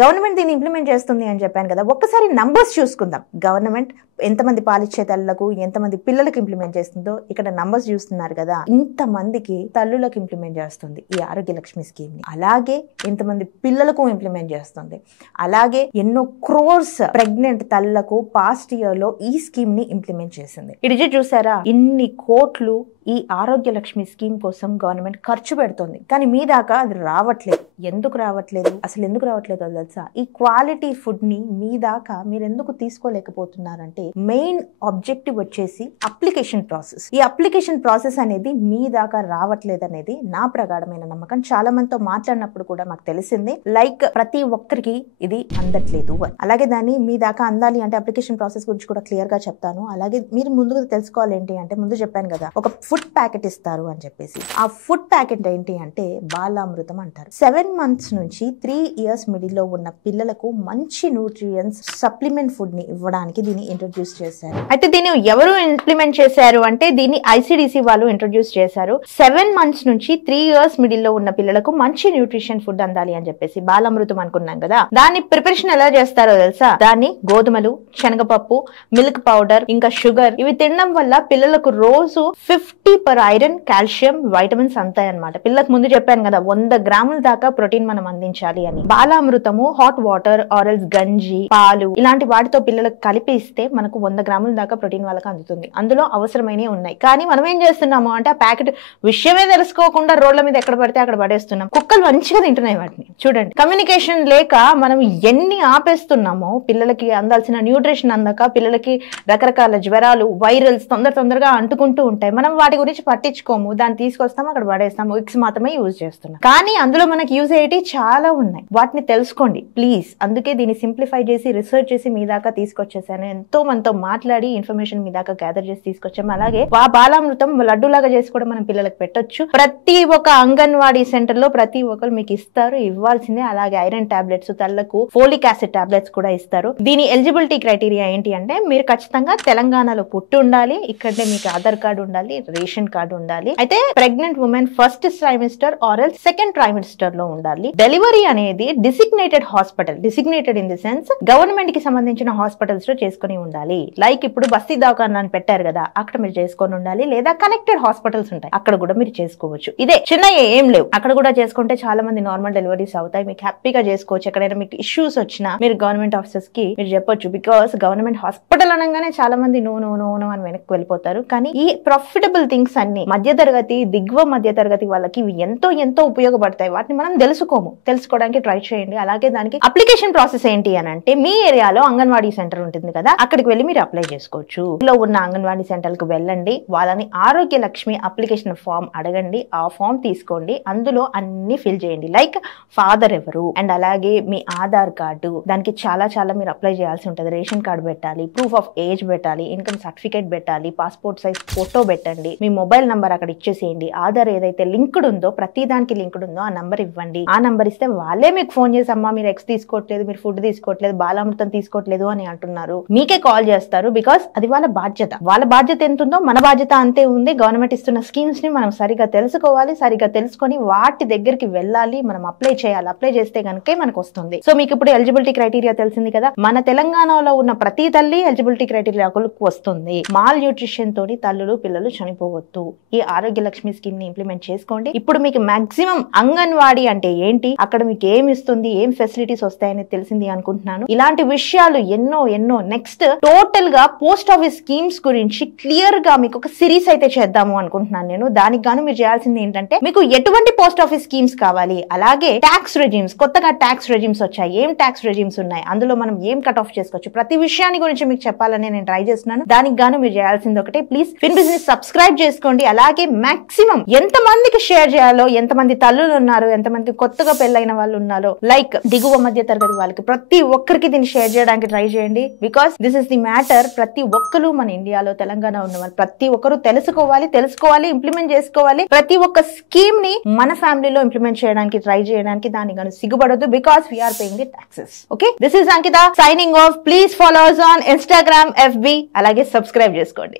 Government దీన్ని implement చేస్తుంది అని చెప్పాను కదా. ఒక్కసారి నంబర్స్ చూసుకుందాం. గవర్నమెంట్ ఎంతమంది పాలిచ్చే తల్లులకు ఎంతమంది పిల్లలకు ఇంప్లిమెంట్ చేస్తుందో ఇక్కడ నంబర్స్ చూస్తున్నారు కదా. ఇంతమందికి తల్లులకు ఇంప్లిమెంట్ చేస్తుంది ఈ ఆరోగ్య లక్ష్మి స్కీమ్ ని. అలాగే ఎంతమంది పిల్లలకు ఇంప్లిమెంట్ చేస్తుంది. అలాగే ఎన్నో క్రోర్స్ ప్రెగ్నెంట్ తల్లులకు పాస్ట్ ఇయర్ లో ఈ స్కీమ్ ని ఇంప్లిమెంట్ చేసింది. ఇది చూసారా, ఇన్ని కోట్లు ఈ ఆరోగ్య లక్ష్మి స్కీమ్ కోసం గవర్నమెంట్ ఖర్చు పెడుతుంది. కానీ మీ దాకా అది రావట్లేదు. ఎందుకు రావట్లేదు? అసలు ఎందుకు రావట్లేదు తెలుసా? ఈ క్వాలిటీ ఫుడ్ ని మీ దాకా మీరు ఎందుకు తీసుకోలేకపోతున్నారంటే మెయిన్ ఆబ్జెక్టివ్ వచ్చేసి అప్లికేషన్ ప్రాసెస్. ఈ అప్లికేషన్ ప్రాసెస్ అనేది మీ దాకా రావట్లేదు అనేది నా ప్రగాఢమైన నమ్మకం. చాలా మందితో మాట్లాడినప్పుడు కూడా మాకు తెలిసింది లైక్ ప్రతి ఒక్కరికి ఇది అందట్లేదు అని. అలాగే దాన్ని మీ దాకా అందాలి అంటే అప్లికేషన్ ప్రాసెస్ గురించి కూడా క్లియర్ గా చెప్తాను. అలాగే మీరు ముందుగా తెలుసుకోవాలి ఏంటి అంటే, ముందు చెప్పాను కదా ఒక ఫుడ్ ప్యాకెట్ ఇస్తారు అని చెప్పేసి. ఆ ఫుడ్ ప్యాకెట్ ఏంటి అంటే బాలామృతం అంటారు. 7 months నుంచి 3 years మిడిల్ లో ఉన్న పిల్లలకు మంచి న్యూట్రియన్స్ సప్లిమెంట్ ఫుడ్ ని ఇవ్వడానికి దీన్ని ఇంట్రడ్యూస్ చేశారు. అయితే దీన్ని ఎవరు ఇంప్లిమెంట్ చేశారు అంటే దీన్ని ICDC వాళ్ళు ఇంట్రడ్యూస్ చేశారు. 7 months నుంచి 3 years మిడిల్ లో ఉన్న పిల్లలకు మంచి న్యూట్రిషన్ ఫుడ్ అందాలి అని చెప్పేసి బాలామృతం అనుకున్నాం కదా. దాని ప్రిపరేషన్ ఎలా చేస్తారో తెలుసా? దాన్ని గోధుమలు, శనగపప్పు, మిల్క్ పౌడర్ ఇంకా షుగర్ ఇవి తినడం వల్ల పిల్లలకు రోజు 50 per ఐరన్, కాల్షియం, వైటమిన్స్ అంతాయి అనమాట. పిల్లలకు ముందు చెప్పాను కదా 100 grams దాకా ప్రోటీన్ మనం అందించాలి అని. బాలామృతము హాట్ వాటర్ ఆరెల్స్ గంజి, పాలు ఇలాంటి వాటితో పిల్లలకు కలిపి ఇస్తే మనకు 100 grams దాకా ప్రోటీన్ వాళ్ళకి అందుతుంది. అందులో అవసరమైనవి ఉన్నాయి. కానీ మనం ఏం చేస్తున్నాము అంటే ఆ ప్యాకెట్ విషయమే తెలుసుకోకుండా రోడ్ల మీద ఎక్కడ పడితే అక్కడ పడేస్తున్నాం. కుక్కలు మంచిగా తింటున్నాయి వాటిని. చూడండి, కమ్యూనికేషన్ లేక మనం ఎన్ని ఆపేస్తున్నామో, పిల్లలకి అందాల్సిన న్యూట్రిషన్ అందక పిల్లలకి రకరకాల జ్వరాలు, వైరల్స్ తొందరగా అంటుకుంటూ ఉంటాయి. మనం వాటి గురించి పట్టించుకోము. దాన్ని తీసుకొస్తాము, అక్కడ పడేస్తాము. విక్స్ మాత్రమే యూజ్ చేస్తున్నాం. కానీ అందులో మనకి యూజ్ అయ్యేటి చాలా ఉన్నాయి. వాటిని తెలుసుకోండి ప్లీజ్. అందుకే దీన్ని సింప్లిఫై చేసి రీసెర్చ్ చేసి మీ దాకా తీసుకొచ్చేసాను. ఎంతో మనతో మాట్లాడి ఇన్ఫర్మేషన్ మీ దాకా గ్యాదర్ చేసి తీసుకొచ్చాము. అలాగే బాలామృతం లడ్డూలాగా చేసి కూడా మనం పిల్లలకు పెట్టొచ్చు. ప్రతి ఒక్క అంగన్వాడీ సెంటర్ లో ప్రతి ఒక్కరు మీకు ఇస్తారు, ఇవ్వాల్సిందే. అలాగే ఐరన్ టాబ్లెట్స్, తల్లకు ఫోలిక్ యాసిడ్ టాబ్లెట్స్ కూడా ఇస్తారు. దీని ఎలిజిబిలిటీ క్రైటీరియా ఏంటి అంటే మీరు ఖచ్చితంగా తెలంగాణలో పుట్టి ఉండాలి, ఇక్కడే మీకు ఆధార్ కార్డు ఉండాలి, రేషన్ కార్డు ఉండాలి. అయితే pregnant women first trimester or second trimester లో ఉండాలి. డెలివరీ అనేది designated hospital, designated in the sense government కి సంబంధించిన హాస్పిటల్స్ లో చేసుకుని ఉండాలి. లైక్ ఇప్పుడు బస్తీ దవాఖానా అని పెట్టారు కదా, అక్కడ మీరు చేసుకొని ఉండాలి. లేదా కనెక్టెడ్ హాస్పిటల్స్ ఉంటాయి, అక్కడ కూడా మీరు చేసుకోవచ్చు. ఇదే చిన్న ఏం లేవు, అక్కడ కూడా చేసుకుంటే చాలా మంది నార్మల్ డెలివరీస్ అవుతాయి. మీకు హ్యాపీగా చేసుకోవచ్చు. ఎక్కడైనా మీకు ఇష్యూస్ వచ్చినా మీరు గవర్నమెంట్ ఆఫీసర్స్ కి మీరు చెప్పొచ్చు. బికాస్ గవర్నమెంట్ హాస్పిటల్ అనగానే చాలా మంది నో అని వెనక్కి వెళ్ళిపోతారు. కానీ ఈ ప్రాఫిటబుల్ థింగ్స్ అన్ని మధ్యతరగతి, దిగువ మధ్యతరగతి వాళ్ళకి ఇవి ఎంతో ఉపయోగపడతాయి. వాటిని మనం తెలుసుకోవడానికి ట్రై చేయండి. అలాగే దానికి అప్లికేషన్ ప్రాసెస్ ఏంటి అని అంటే, మీ ఏరియాలో అంగన్వాడీ సెంటర్ ఉంటుంది కదా, అక్కడికి వెళ్ళి మీరు అప్లై చేసుకోవచ్చు. ఇంట్లో ఉన్న అంగన్వాడీ సెంటర్ కు వెళ్ళండి, వాళ్ళని ఆరోగ్య లక్ష్మి అప్లికేషన్ ఫామ్ అడగండి. ఆ ఫామ్ తీసుకోండి, అందులో అన్ని ఫిల్ చేయండి. లైక్ ఫాదర్ ఎవరు, అండ్ అలాగే మీ ఆధార్ కార్డు, దానికి చాలా మీరు అప్లై చేయాల్సి ఉంటుంది. రేషన్ కార్డు పెట్టాలి, ప్రూఫ్ ఆఫ్ ఏజ్ పెట్టాలి, ఇన్కమ్ సర్టిఫికేట్ పెట్టాలి, పాస్పోర్ట్ సైజ్ ఫోటో పెట్టండి, మీ మొబైల్ నంబర్ అక్కడ ఇచ్చేసేయండి. ఆధార్ ఏదైతే లింక్డ్ ఉందో, ప్రతి దానికి లింక్డ్ ఉందో ఆ నంబర్ ఇవ్వండి. ఆ నంబర్ ఇస్తే వాళ్ళే మీకు ఫోన్ చేసి అమ్మా మీరు ఎక్స్ తీసుకోవట్లేదు, మీరు ఫుడ్ తీసుకోవట్లేదు, బాలామృతం తీసుకోవట్లేదు అని అంటున్నారు, మీకే కాల్ చేస్తారు. బికాస్ అది వాళ్ళ బాధ్యత. వాళ్ళ బాధ్యత ఎంత ఉందో మన బాధ్యత అంతే ఉంది. గవర్నమెంట్ ఇస్తున్న స్కీమ్స్ ని మనం సరిగా తెలుసుకోవాలి, సరిగా తెలుసుకొని వాటి దగ్గరికి వెళ్ళాలి, మనం అప్లై చేయాలి. అప్లై చేస్తే కనుకే మనకు వస్తుంది. సో మీకు ఇప్పుడు ఎలిజిబిలిటీ క్రైటీరియా తెలిసింది కదా. మన తెలంగాణలో ఉన్న ప్రతి తల్లి ఎలిజిబిలిటీ క్రైటీరియాకు వస్తుంది. మాల్ న్యూట్రిషన్ తోని తల్లులు పిల్లలు చనిపోవద్దు. ఈ ఆరోగ్య లక్ష్మి స్కీమ్ ని ఇంప్లిమెంట్ చేసుకోండి. ఇప్పుడు మీకు మాక్సిమం అంగన్వాడీ అంటే ఏంటి, అక్కడ మీకు ఏమి ఇస్తుంది, ఏం ఫెసిలిటీస్ వస్తాయని తెలిసింది అనుకుంటున్నాను. ఇలాంటి విషయాలు ఎన్నో నెక్స్ట్ టోటల్ గా పోస్ట్ ఆఫీస్ స్కీమ్స్ గురించి క్లియర్ గా మీకు ఒక సిరీస్ అయితే చేద్దాము అనుకుంటున్నాను నేను. దానికి గాను మీరు చేయాల్సింది ఏంటంటే, మీకు ఎటువంటి పోస్ట్ ఆఫీస్ స్కీమ్స్ కావాలి, అలాగే ట్యాక్స్ రెజిమ్స్, కొత్తగా ట్యాక్స్ రెజిమ్స్ వచ్చాయి, ఏం ట్యాక్స్ రెజిమ్స్ ఉన్నాయి, అందులో మనం ఏం కట్ ఆఫ్ చేసుకోవచ్చు, ప్రతి విషయాన్ని గురించి మీకు చెప్పాలని నేను ట్రై చేస్తున్నాను. దానికి గాను మీరు చేయాల్సింది ఒకటే, ప్లీజ్ ఫిన్ బిజినెస్ సబ్స్క్రైబ్ చేసుకోండి. అలాగే మాక్సిమం ఎంత మందికి షేర్ చేయాలో, ఎంతమంది తల్లులు ఉన్నారు, ఎంతమంది కొత్తగా పెళ్ళైన వాళ్ళు ఉన్నారో, లైక్ దిగువ మధ్య తరగతి వాళ్ళకి ప్రతి ఒక్కరికి దీన్ని షేర్ చేయడానికి ట్రై చేయండి. Because this is the matter. ప్రతి ఒక్కరు మన ఇండియాలో తెలంగాణ ఉన్న వాళ్ళు ప్రతి ఒక్కరు తెలుసుకోవాలి, ఇంప్లిమెంట్ చేసుకోవాలి. ప్రతి ఒక్క స్కీమ్ ని మన ఫ్యామిలీలో ఇంప్లిమెంట్ చేయడానికి ట్రై చేయడానికి దానికి గాను సిగ్గుపడొద్దు. Because we are paying the taxes. Okay, this is Ankita signing off. Please follow us on Instagram, FB, అలాగే సబ్స్క్రైబ్ చేసుకోండి.